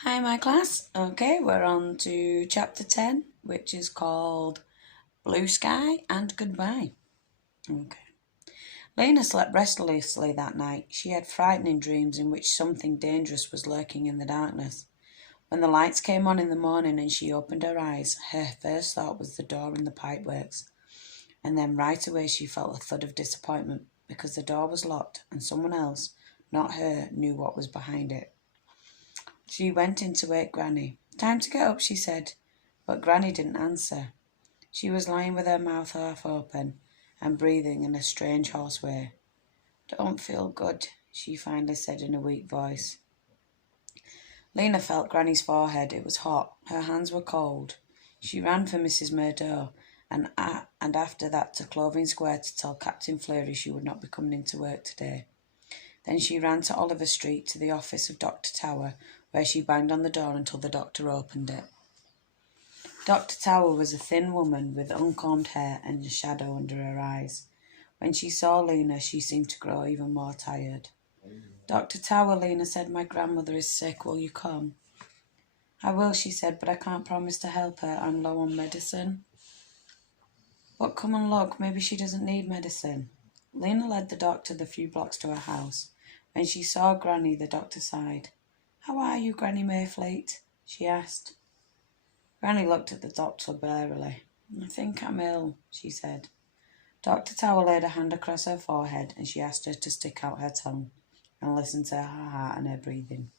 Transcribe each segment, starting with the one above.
Hi, my class. Okay, we're on to chapter 10, which is called Blue Sky and Goodbye. Okay. Lena slept restlessly that night. She had frightening dreams in which something dangerous was lurking in the darkness. When the lights came on in the morning and she opened her eyes, her first thought was the door in the pipeworks. And then right away she felt a thud of disappointment because the door was locked and someone else, not her, knew what was behind it. She went in to wake Granny. "Time to get up," she said, but Granny didn't answer. She was lying with her mouth half open and breathing in a strange hoarse way. "Don't feel good," she finally said in a weak voice. Lena felt Granny's forehead. It was hot. Her hands were cold. She ran for Mrs. Murdo and after that to Clothing Square to tell Captain Fleury she would not be coming into work today. Then she ran to Oliver Street to the office of Dr. Tower, where she banged on the door until the doctor opened it. Dr. Tower was a thin woman with uncombed hair and a shadow under her eyes. When she saw Lena, she seemed to grow even more tired. "Dr. Tower," Lena said, "my grandmother is sick. Will you come?" "I will," she said, "but I can't promise to help her. I'm low on medicine." "But come and look. Maybe she doesn't need medicine." Lena led the doctor the few blocks to her house. When she saw Granny, the doctor sighed. "How are you, Granny Mayfleet?" she asked. Granny looked at the doctor warily. "I think I'm ill," she said. Dr. Tower laid a hand across her forehead and she asked her to stick out her tongue and listen to her heart and her breathing.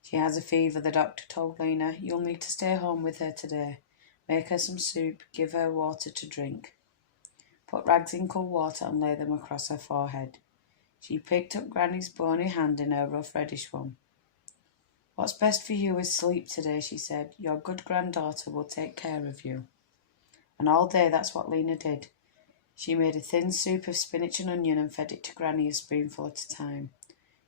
"She has a fever," the doctor told Lena. "You'll need to stay home with her today. Make her some soup, give her water to drink. Put rags in cool water and lay them across her forehead." She picked up Granny's bony hand in her rough reddish one. "What's best for you is sleep today," she said. "Your good granddaughter will take care of you." And all day that's what Lena did. She made a thin soup of spinach and onion and fed it to Granny a spoonful at a time.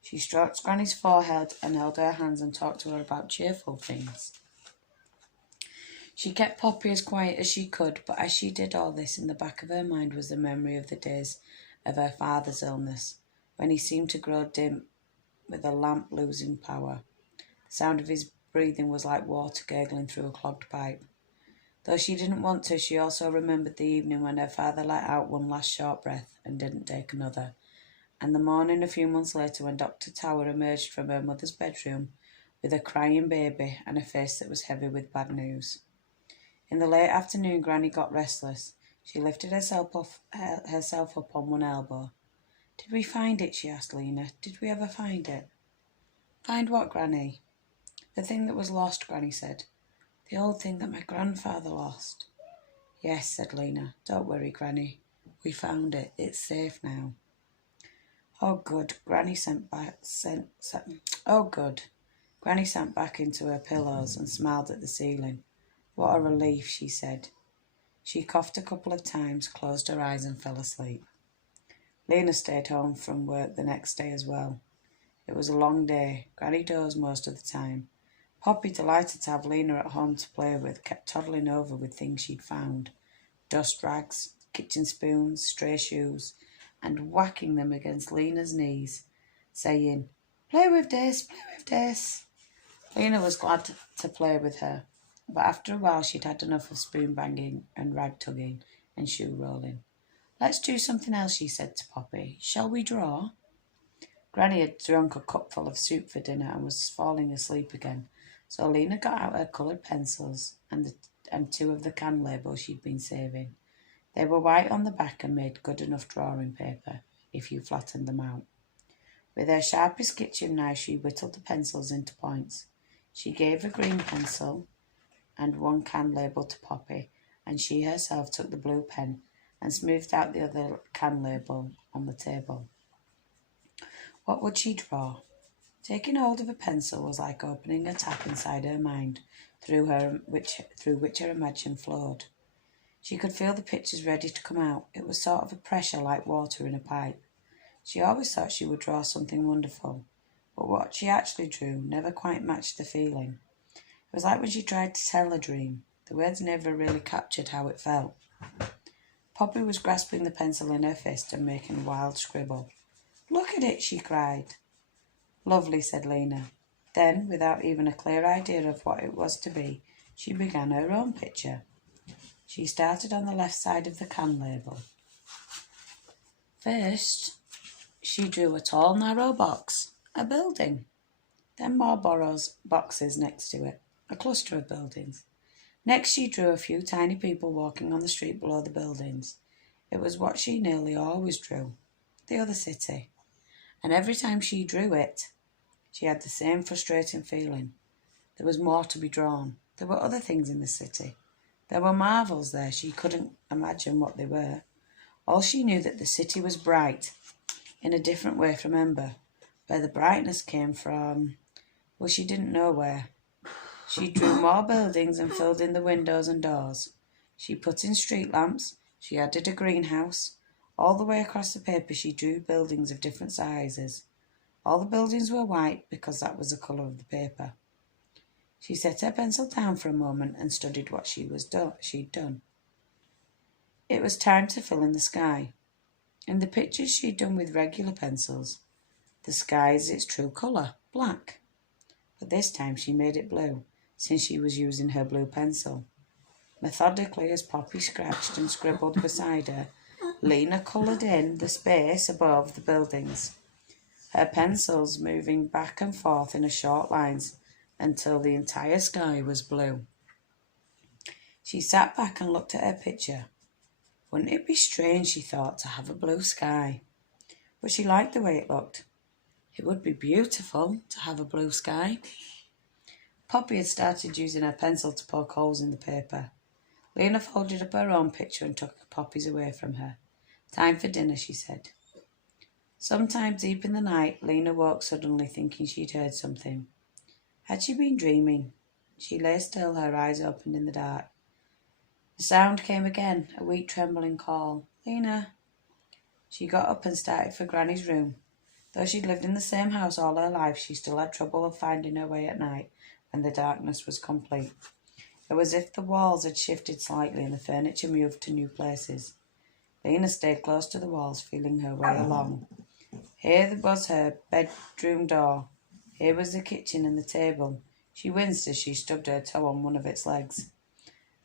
She stroked Granny's forehead and held her hands and talked to her about cheerful things. She kept Poppy as quiet as she could, but as she did all this, in the back of her mind was the memory of the days of her father's illness, when he seemed to grow dim with a lamp losing power. The sound of his breathing was like water gurgling through a clogged pipe. Though she didn't want to, she also remembered the evening when her father let out one last short breath and didn't take another, and the morning a few months later when Dr. Tower emerged from her mother's bedroom with a crying baby and a face that was heavy with bad news. In the late afternoon, Granny got restless. She lifted herself up on one elbow. "Did we find it?" she asked Lena. "Did we ever find it?" "Find what, Granny?" "The thing that was lost," Granny said. "The old thing that my grandfather lost." "Yes," said Lena. "Don't worry, Granny. We found it. It's safe now." "Oh, good." Oh, good. Granny sank back into her pillows and smiled at the ceiling. "What a relief," she said. She coughed a couple of times, closed her eyes and fell asleep. Lena stayed home from work the next day as well. It was a long day. Granny dozed most of the time. Poppy, delighted to have Lena at home to play with, kept toddling over with things she'd found. Dust rags, kitchen spoons, stray shoes, and whacking them against Lena's knees, saying, "Play with this, play with this." Lena was glad to play with her, but after a while she'd had enough of spoon banging and rag tugging and shoe rolling. "Let's do something else," she said to Poppy. "Shall we draw?" Granny had drunk a cupful of soup for dinner and was falling asleep again, so Lena got out her coloured pencils and two of the can labels she'd been saving. They were white on the back and made good enough drawing paper if you flattened them out. With her sharpest kitchen knife she whittled the pencils into points. She gave a green pencil and one can label to Poppy, and she herself took the blue pen and smoothed out the other can label on the table. What would she draw? Taking hold of a pencil was like opening a tap inside her mind, through which her imagination flowed. She could feel the pictures ready to come out. It was sort of a pressure like water in a pipe. She always thought she would draw something wonderful, but what she actually drew never quite matched the feeling. It was like when she tried to tell a dream. The words never really captured how it felt. Poppy was grasping the pencil in her fist and making a wild scribble. "Look at it," she cried. "Lovely," said Lena. Then, without even a clear idea of what it was to be, she began her own picture. She started on the left side of the can label. First, she drew a tall, narrow box, a building. Then more boxes next to it, a cluster of buildings. Next, she drew a few tiny people walking on the street below the buildings. It was what she nearly always drew, the other city. And every time she drew it, she had the same frustrating feeling. There was more to be drawn. There were other things in the city. There were marvels there. She couldn't imagine what they were. All she knew that the city was bright, in a different way from Ember. Where the brightness came from, well, she didn't know where. She drew more buildings and filled in the windows and doors. She put in street lamps. She added a greenhouse. All the way across the paper she drew buildings of different sizes. All the buildings were white because that was the colour of the paper. She set her pencil down for a moment and studied what she'd done. It was time to fill in the sky. In the pictures she'd done with regular pencils, the sky is its true colour, black. But this time she made it blue, since she was using her blue pencil. Methodically, as Poppy scratched and scribbled beside her, Lena coloured in the space above the buildings, her pencils moving back and forth in short lines until the entire sky was blue. She sat back and looked at her picture. Wouldn't it be strange, she thought, to have a blue sky? But she liked the way it looked. It would be beautiful to have a blue sky. Poppy had started using her pencil to poke holes in the paper. Lena folded up her own picture and took Poppy's away from her. Time for dinner, she said. Sometime deep in the night, Lena woke suddenly, thinking she'd heard something. Had she been dreaming? She lay still, her eyes opened in the dark. The sound came again, a weak trembling call. Lena. She got up and started for Granny's room. Though she'd lived in the same house all her life, she still had trouble of finding her way at night when the darkness was complete. It was as if the walls had shifted slightly and the furniture moved to new places. Lena stayed close to the walls, feeling her way along. Here was her bedroom door. Here was the kitchen and the table. She winced as she stubbed her toe on one of its legs.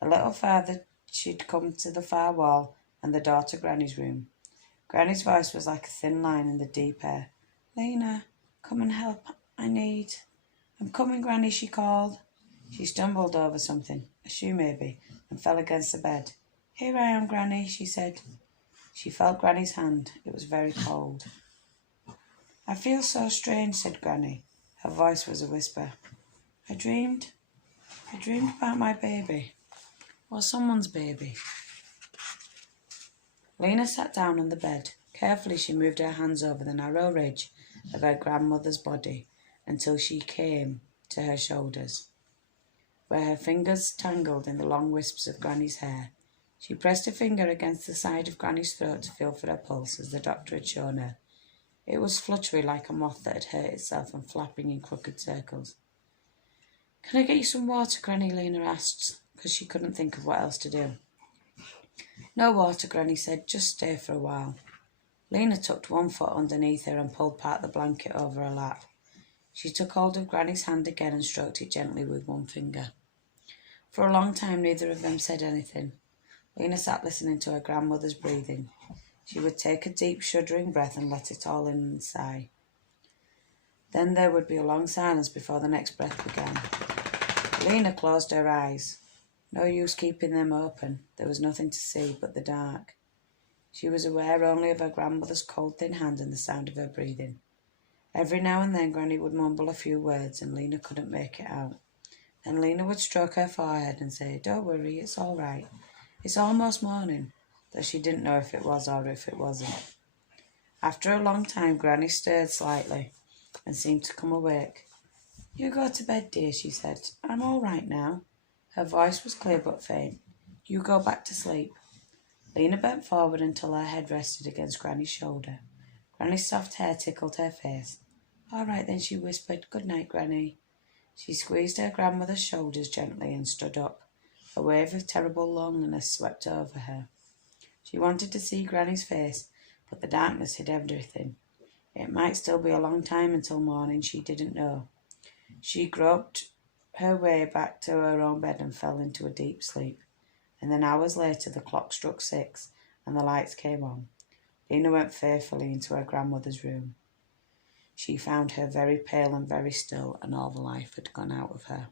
A little farther she'd come to the far wall and the door to Granny's room. Granny's voice was like a thin line in the deep air. Lena, come and help. I'm coming, Granny, she called. She stumbled over something, a shoe maybe, and fell against the bed. Here I am, Granny, she said. She felt Granny's hand. It was very cold. I feel so strange, said Granny. Her voice was a whisper. I dreamed about my baby. Or someone's baby. Lena sat down on the bed. Carefully she moved her hands over the narrow ridge of her grandmother's body until she came to her shoulders, where her fingers tangled in the long wisps of Granny's hair. She pressed a finger against the side of Granny's throat to feel for her pulse, as the doctor had shown her. It was fluttery like a moth that had hurt itself and flapping in crooked circles. Can I get you some water, Granny? Lena asked, because she couldn't think of what else to do. No water, Granny said. Just stay for a while. Lena tucked one foot underneath her and pulled part the blanket over her lap. She took hold of Granny's hand again and stroked it gently with one finger. For a long time neither of them said anything. Lena sat listening to her grandmother's breathing. She would take a deep, shuddering breath and let it all in and sigh. Then there would be a long silence before the next breath began. Lena closed her eyes. No use keeping them open. There was nothing to see but the dark. She was aware only of her grandmother's cold, thin hand and the sound of her breathing. Every now and then Granny would mumble a few words and Lena couldn't make it out. Then Lena would stroke her forehead and say, Don't worry, it's all right. It's almost morning, though she didn't know if it was or if it wasn't. After a long time, Granny stirred slightly and seemed to come awake. You go to bed, dear, she said. I'm all right now. Her voice was clear but faint. You go back to sleep. Lena bent forward until her head rested against Granny's shoulder. Granny's soft hair tickled her face. All right then, she whispered. Good night, Granny. She squeezed her grandmother's shoulders gently and stood up. A wave of terrible loneliness swept over her. She wanted to see Granny's face, but the darkness hid everything. It might still be a long time until morning, she didn't know. She groped her way back to her own bed and fell into a deep sleep. And then hours later the clock struck 6 and the lights came on. Lena went fearfully into her grandmother's room. She found her very pale and very still, and all the life had gone out of her.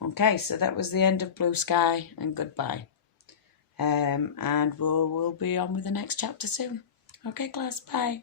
Okay, so that was the end of Blue Sky and Goodbye. And we'll be on with the next chapter soon. Okay, class, bye.